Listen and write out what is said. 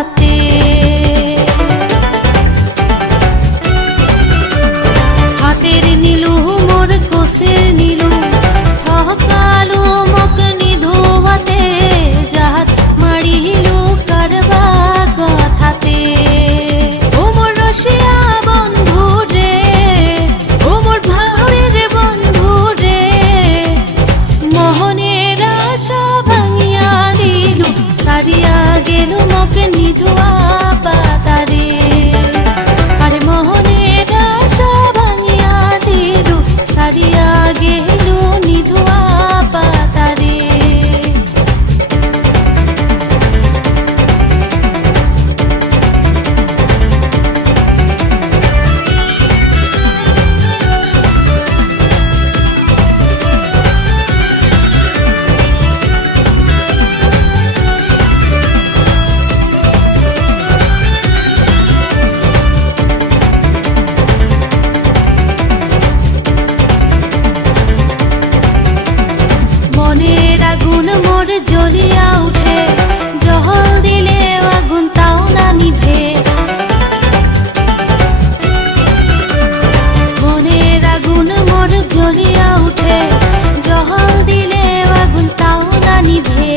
কথাতে। হাতের নীলু মোর কোষের নীলু ঠকালো মক নিধুয়াতে, জাত মারিলু কারবা কথাতে। ও মোর রসিয়া বন্ধু রে, ও মোর ভাবের বন্ধু রে, মোহনের আশা ভাঙিয়া দিলু, সারিয়া গেল মক নিধুয়া পাতারে। আরে মোহনের আশা ভাঙিয়া দিলু, সারিয়া গেল নিধুয়া পাতারে। মনের আগুন মোর জ্বলিয়া উঠে, জহল দিলে আগুন তাও না নিভে। মনের আগুন মোর জ্বলিয়া উঠে, জহল দিলে আগুন তাও না নিভে।